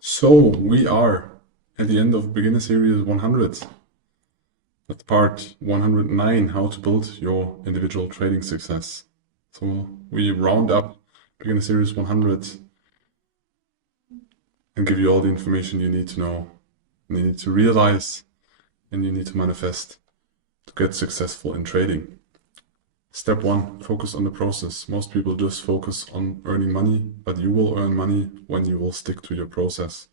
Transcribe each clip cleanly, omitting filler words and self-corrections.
So we are at the end of Beginner Series 100. That's part 109, how to build your individual trading success. So we round up Beginner Series 100 and give you all the information you need to know, and you need to realize, and you need to manifest to get successful in trading. Step one, focus on the process. Most people just focus on earning money, but you will earn money when you will stick to your process.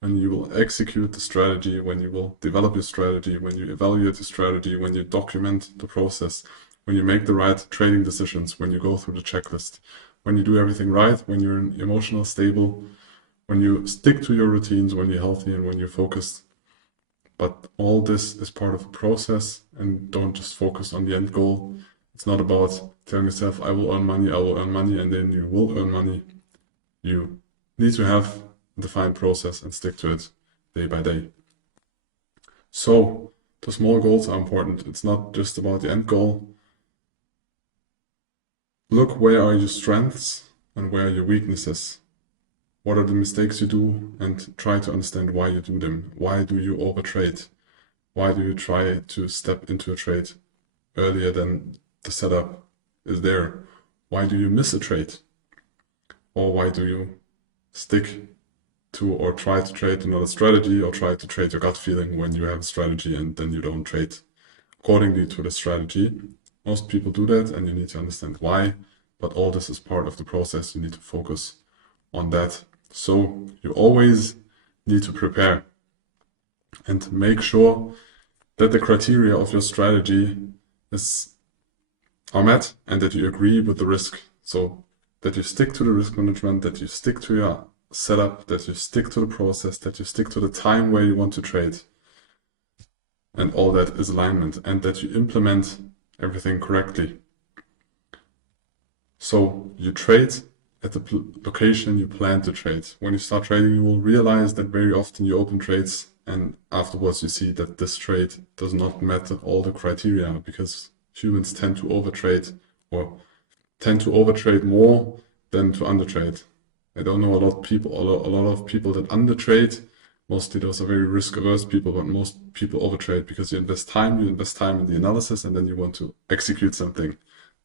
When you will execute the strategy, when you will develop your strategy, when you evaluate the strategy, when you document the process, when you make the right trading decisions, when you go through the checklist, when you do everything right, when you're emotional stable, when you stick to your routines, when you're healthy and when you're focused. But all this is part of a process, and don't just focus on the end goal. It's not about telling yourself, I will earn money, and then you will earn money. You need to have defined process and stick to it day by day. So the small goals are important. It's not just about the end goal. Look, where are your strengths and where are your weaknesses? What are the mistakes you do, and try to understand why you do them. Why do you overtrade? Why do you try to step into a trade earlier than the setup is there? Why do you miss a trade? Or why do you stick to or try to trade another strategy, or try to trade your gut feeling when you have a strategy and then you don't trade accordingly to the strategy? Most people do that, and you need to understand why, but all this is part of the process. You need to focus on that. So you always need to prepare and make sure that the criteria of your strategy are met and that you agree with the risk. So that you stick to the risk management, that you stick to your setup, that you stick to the process, that you stick to the time where you want to trade. And all that is alignment, and that you implement everything correctly. So you trade at the location you plan to trade. When you start trading, you will realize that very often you open trades and afterwards you see that this trade does not meet all the criteria, because humans tend to overtrade, or tend to overtrade more than to undertrade. I don't know a lot of people that undertrade. Mostly those are very risk-averse people, but most people overtrade because you invest time in the analysis, and then you want to execute something.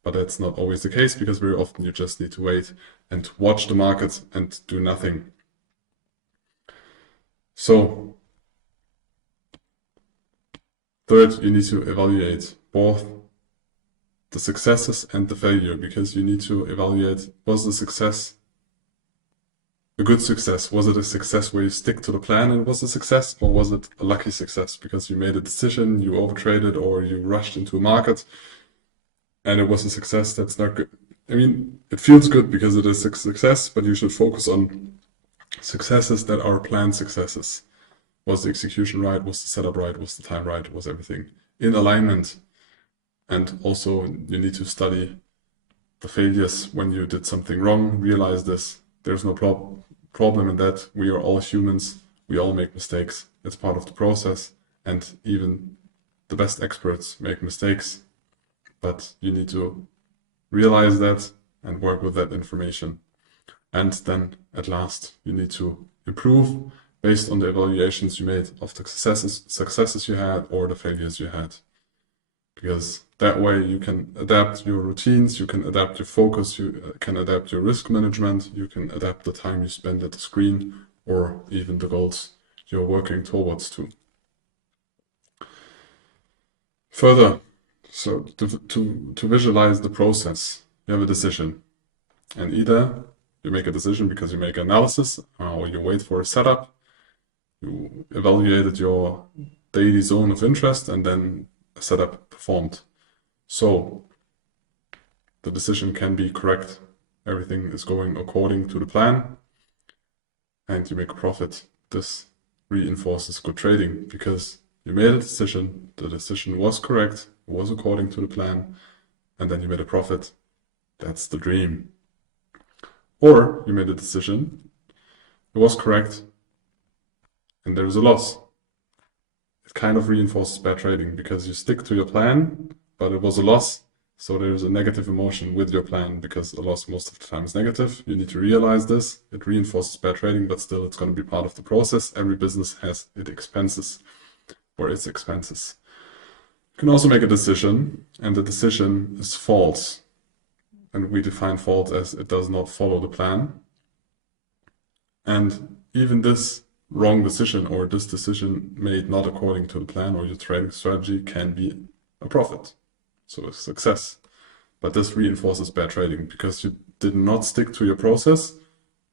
But that's not always the case, because very often you just need to wait and watch the market and do nothing. So, third, you need to evaluate both the successes and the failure, because you need to evaluate, was the success a good success? Was it a success where you stick to the plan and it was a success, or was it a lucky success because you made a decision, you overtraded, or you rushed into a market and it was a success that's not good? I mean, it feels good because it is a success, but you should focus on successes that are planned successes. Was the execution right? Was the setup right? Was the time right? Was everything in alignment? And also, you need to study the failures when you did something wrong. Realize this. There's no problem in that. We are all humans. We all make mistakes. It's part of the process. And even the best experts make mistakes. But you need to realize that and work with that information. And then at last, you need to improve based on the evaluations you made of the successes you had or the failures you had. Because that way you can adapt your routines, you can adapt your focus, you can adapt your risk management, you can adapt the time you spend at the screen, or even the goals you're working towards to. Further, so to visualize the process, you have a decision. And either you make a decision because you make analysis, or you wait for a setup, you evaluated your daily zone of interest, and then a setup performed. So the decision can be correct. Everything is going according to the plan and you make a profit. This reinforces good trading because you made a decision, the decision was correct, was according to the plan, and then you made a profit. That's the dream. Or you made a decision, it was correct, and there is a loss. It kind of reinforces bad trading because you stick to your plan, but it was a loss. So there's a negative emotion with your plan because a loss most of the time is negative. You need to realize this. It reinforces bad trading, but still it's going to be part of the process. Every business has its expenses or its expenses. You can also make a decision, and the decision is false. And we define false as it does not follow the plan. And even this wrong decision or this decision made not according to the plan or your trading strategy can be a profit. So a success. But this reinforces bad trading because you did not stick to your process,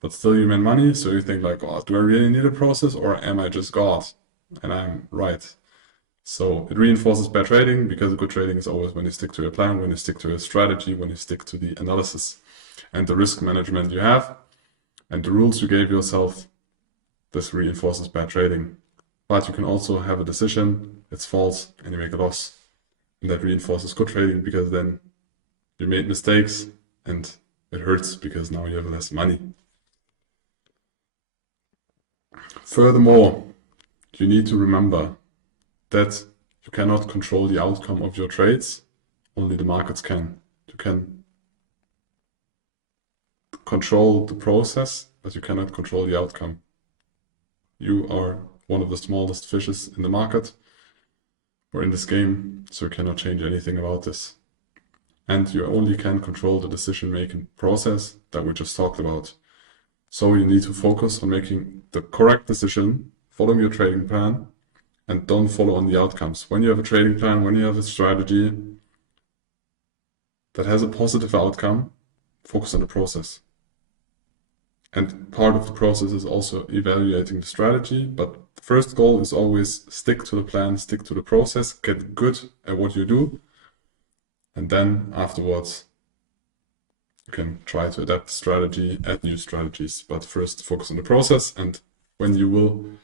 but still you made money. So you think like, oh, do I really need a process or am I just God? And I'm right. So it reinforces bad trading because good trading is always when you stick to your plan, when you stick to your strategy, when you stick to the analysis and the risk management you have and the rules you gave yourself. This reinforces bad trading. But you can also have a decision, it's false, and you make a loss. And that reinforces good trading because then you made mistakes and it hurts because now you have less money. Furthermore, you need to remember that you cannot control the outcome of your trades, only the markets can. You can control the process, but you cannot control the outcome. You are one of the smallest fishes in the market or in this game, so you cannot change anything about this. And you only can control the decision-making process that we just talked about. So you need to focus on making the correct decision, following your trading plan, and don't follow on the outcomes. When you have a trading plan, when you have a strategy that has a positive outcome, focus on the process. And part of the process is also evaluating the strategy, but the first goal is always stick to the plan, stick to the process, get good at what you do, and then afterwards you can try to adapt the strategy, add new strategies, but first focus on the process. And when you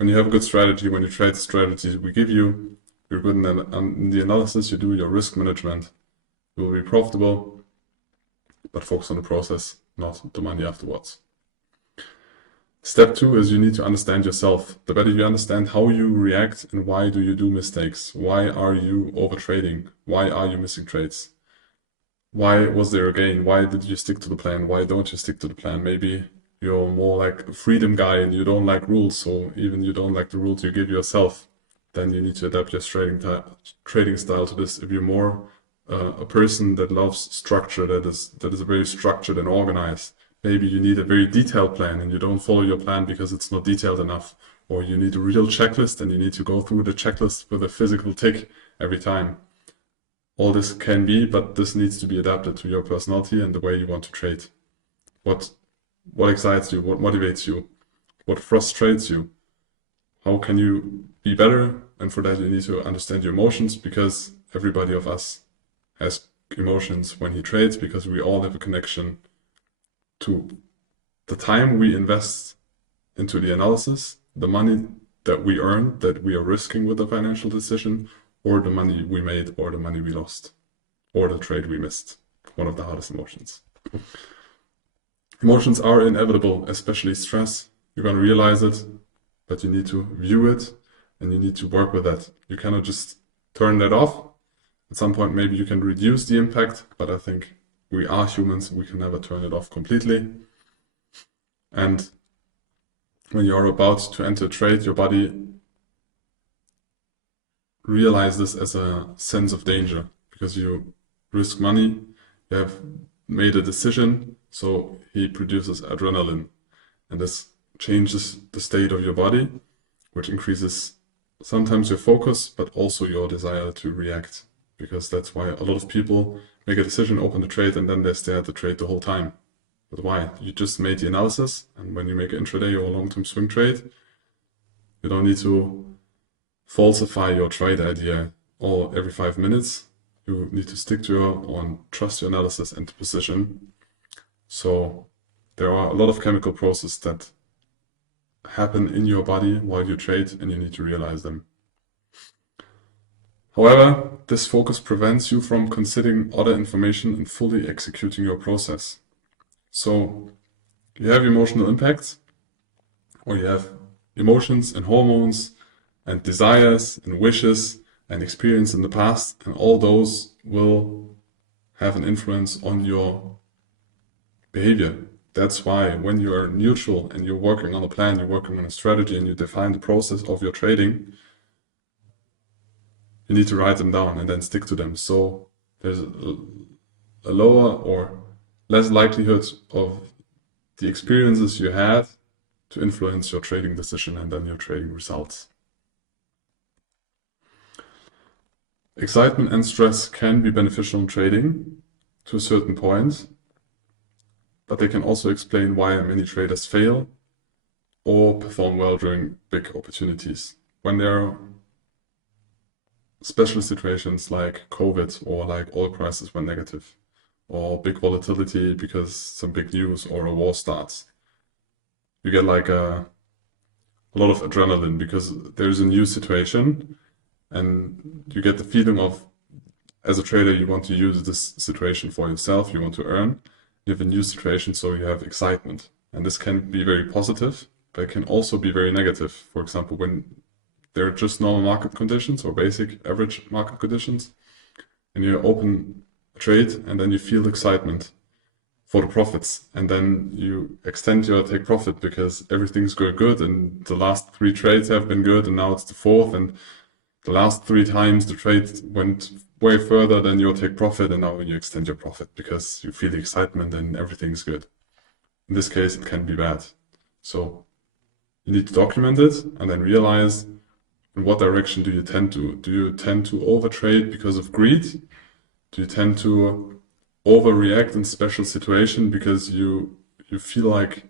have a good strategy, when you trade the strategies we give you, you're good in the analysis, you do your risk management, you will be profitable, but focus on the process, not the money afterwards. Step 2 is you need to understand yourself. The better you understand how you react and why do you do mistakes, why are you overtrading, why are you missing trades, why was there a gain, why did you stick to the plan, why don't you stick to the plan. Maybe you're more like a freedom guy and you don't like rules, so even you don't like the rules you give yourself, then you need to adapt your trading style to this. If you're more a person that loves structure, that is very structured and organized, maybe you need a very detailed plan and you don't follow your plan because it's not detailed enough, or you need a real checklist and you need to go through the checklist with a physical tick every time. All this can be, but this needs to be adapted to your personality and the way you want to trade. What excites you? What motivates you? What frustrates you? How can you be better? And for that you need to understand your emotions, because everybody of us has emotions when he trades, because we all have a connection to the time we invest into the analysis, the money that we earn, that we are risking with a financial decision, or the money we made, or the money we lost, or the trade we missed. One of the hardest emotions. Emotions are inevitable, especially stress. You're going to realize it, but you need to view it and you need to work with that. You cannot just turn that off. At some point, maybe you can reduce the impact, but I think we are humans. We can never turn it off completely. And when you're about to enter a trade, your body realizes this as a sense of danger, because you risk money, you have made a decision, so he produces adrenaline. And this changes the state of your body, which increases sometimes your focus, but also your desire to react. Because that's why a lot of people make a decision, open the trade, and then they stay at the trade the whole time. But why? You just made the analysis, and when you make an intraday or a long-term swing trade, you don't need to falsify your trade idea every 5 minutes. You need to stick to or trust your analysis and position. So there are a lot of chemical processes that happen in your body while you trade, and you need to realize them. However, this focus prevents you from considering other information and fully executing your process. So you have emotional impacts, or you have emotions and hormones and desires and wishes and experience in the past, and all those will have an influence on your behavior. That's why when you are neutral and you're working on a plan, you're working on a strategy, and you define the process of your trading, you need to write them down and then stick to them. So there's a lower or less likelihood of the experiences you had to influence your trading decision and then your trading results. Excitement and stress can be beneficial in trading to a certain point, but they can also explain why many traders fail or perform well during big opportunities. When there are special situations like COVID or like oil prices went negative, or big volatility because some big news or a war starts, you get like a lot of adrenaline because there's a new situation, and you get the feeling of, as a trader, you want to use this situation for yourself, you want to earn. You have a new situation, so you have excitement. And this can be very positive, but it can also be very negative. For example, when there are just normal market conditions or basic average market conditions, and you open a trade and then you feel excitement for the profits, and then you extend your take profit because everything's going good and the last 3 trades have been good, and now it's the 4th, and the last 3 times the trade went way further than your take profit, and now you extend your profit because you feel the excitement and everything's good. In this case, it can be bad. So you need to document it and then realize in what direction do you tend to. Do you tend to overtrade because of greed? Do you tend to overreact in special situation because you feel like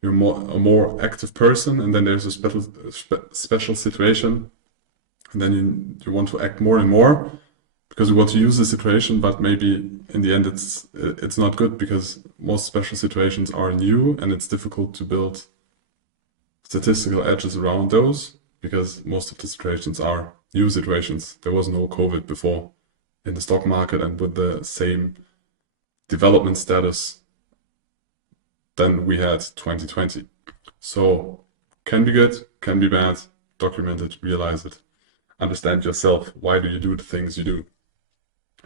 you're a more active person, and then there's a special situation, and then you want to act more and more because you want to use the situation, but maybe in the end it's not good because most special situations are new and it's difficult to build statistical edges around those because most of the situations are new situations. There was no COVID before in the stock market and with the same development status than we had 2020. So can be good, can be bad, document it, realize it, understand yourself. Why do you do the things you do?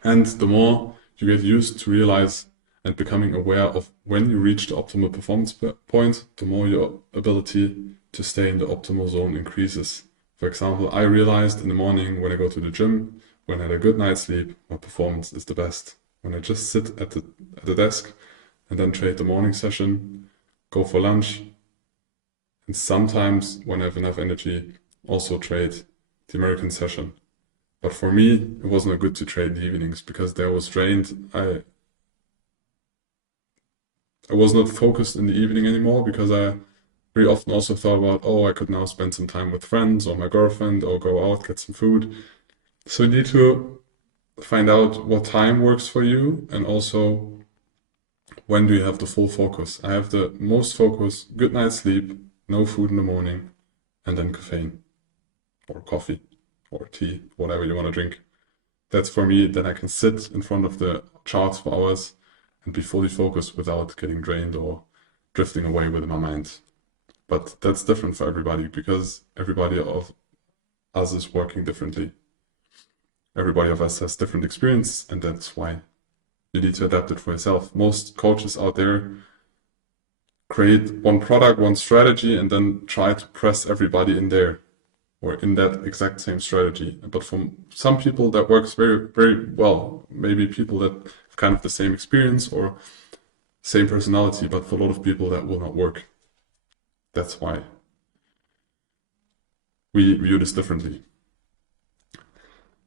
And the more you get used to realize and becoming aware of when you reach the optimal performance point, the more your ability to stay in the optimal zone increases. For example, I realized in the morning when I go to the gym, when I had a good night's sleep, my performance is the best. When I just sit at the desk and then trade the morning session, go for lunch, and sometimes when I have enough energy, also trade the American session. But for me, it wasn't good to trade in the evenings because there I was drained. I was not focused in the evening anymore because I very often also thought about, oh, I could now spend some time with friends or my girlfriend or go out, get some food. So you need to find out what time works for you, and also when do you have the full focus. I have the most focus, good night's sleep, no food in the morning, and then caffeine or coffee or tea, whatever you want to drink. That's for me. Then I can sit in front of the charts for hours and be fully focused without getting drained or drifting away with my mind. But that's different for everybody because everybody of us is working differently. Everybody of us has different experience, and that's why you need to adapt it for yourself. Most coaches out there create one product, one strategy, and then try to press everybody in there or in that exact same strategy. But for some people that works very, very well. Maybe people that have kind of the same experience or same personality, but for a lot of people that will not work. That's why we view this differently.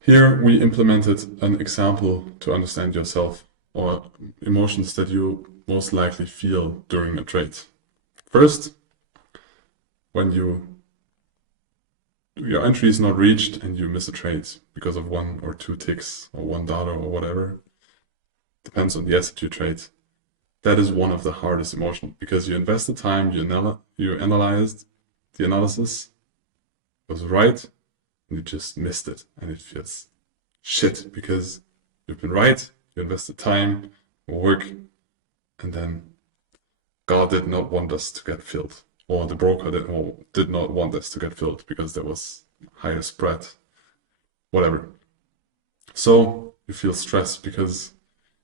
Here we implemented an example to understand yourself or emotions that you most likely feel during a trade. First, when your entry is not reached and you miss a trade because of 1 or 2 ticks or $1 or whatever, depends on the asset you trade. That is one of the hardest emotions because you invested time, you analyzed, the analysis was right, and you just missed it, and it feels shit because you've been right, you invested time, work, and then God did not want us to get filled, or the broker did not want us to get filled because there was higher spread, whatever. So you feel stressed because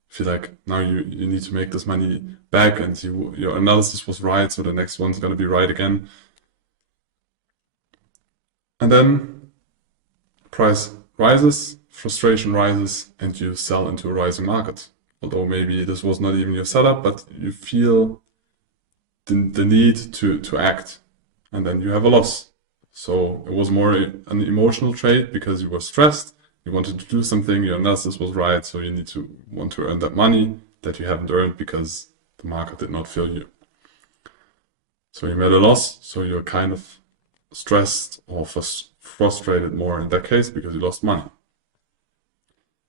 you feel like now you need to make this money back, and your analysis was right, so the next one's going to be right again. And then price rises, frustration rises, and you sell into a rising market. Although maybe this was not even your setup, but you feel the need to act, and then you have a loss. So it was more an emotional trade because you were stressed, you wanted to do something, your analysis was right, so you want to earn that money that you haven't earned because the market did not fill you. So you made a loss, so you're kind of stressed or frustrated more in that case because you lost money.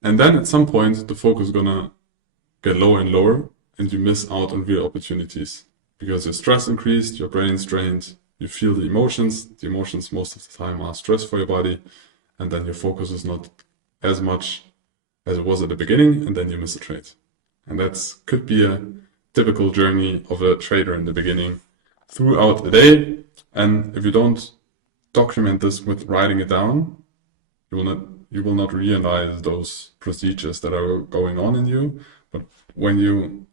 And then at some point the focus is gonna get lower and lower, and you miss out on real opportunities because your stress increased, your brain's drained, you feel the emotions. The emotions most of the time are stress for your body, and then your focus is not as much as it was at the beginning, and then you miss a trade. And that could be a typical journey of a trader in the beginning throughout the day. And if you don't document this with writing it down, you will not realize those procedures that are going on in you. But when you,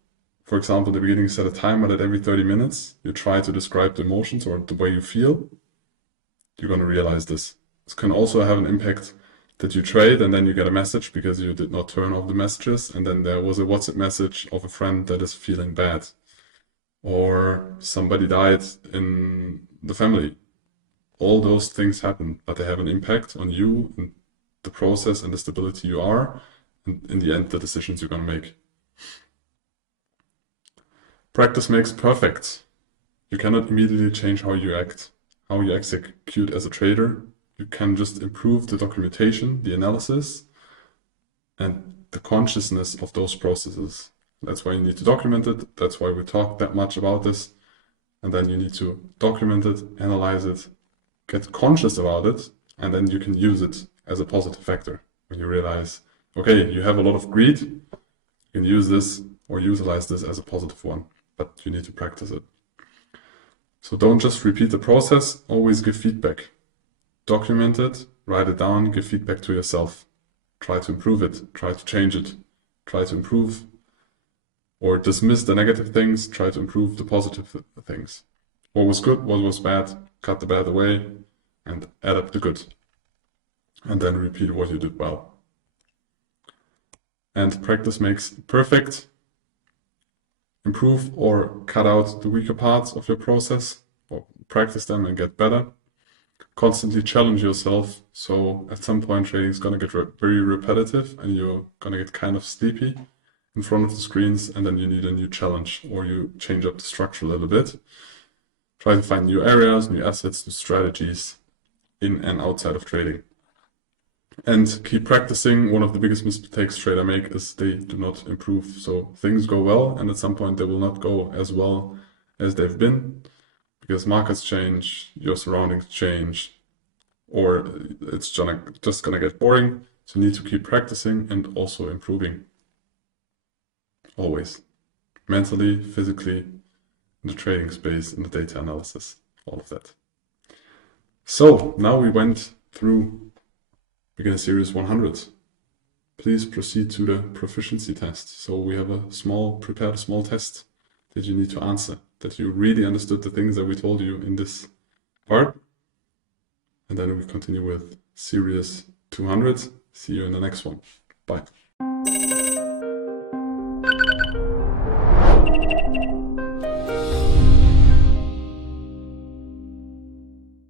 for example, in the beginning, set a timer that every 30 minutes you try to describe the emotions or the way you feel, you're going to realize this. This can also have an impact that you trade and then you get a message because you did not turn off the messages, and then there was a WhatsApp message of a friend that is feeling bad, or somebody died in the family. All those things happen, but they have an impact on you and the process and the stability you are, and in the end, the decisions you're going to make. Practice makes perfect. You cannot immediately change how you act, how you execute as a trader. You can just improve the documentation, the analysis, and the consciousness of those processes. That's why you need to document it. That's why we talk that much about this. And then you need to document it, analyze it, get conscious about it, and then you can use it as a positive factor. When you realize, okay, you have a lot of greed, you can use this or utilize this as a positive one, but you need to practice it. So don't just repeat the process, always give feedback. Document it, write it down, give feedback to yourself. Try to improve it, try to change it, try to improve, or dismiss the negative things, try to improve the positive things. What was good, what was bad, cut the bad away, and add up the good. And then repeat what you did well. And practice makes perfect. Improve or cut out the weaker parts of your process, or practice them and get better. Constantly challenge yourself. So at some point trading is going to get very repetitive and you're going to get kind of sleepy in front of the screens, and then you need a new challenge, or you change up the structure a little bit. Try to find new areas, new assets, new strategies in and outside of trading. And keep practicing. One of the biggest mistakes traders make is they do not improve. So things go well, and at some point they will not go as well as they've been, because markets change, your surroundings change, or it's just gonna get boring. So you need to keep practicing and also improving. Always. Mentally, physically, in the trading space, in the data analysis, all of that. So now we went through Beginner Series 100. Please proceed to the proficiency test. So we have prepared a small test that you need to answer, that you really understood the things that we told you in this part. And then we continue with Series 200. See you in the next one. Bye.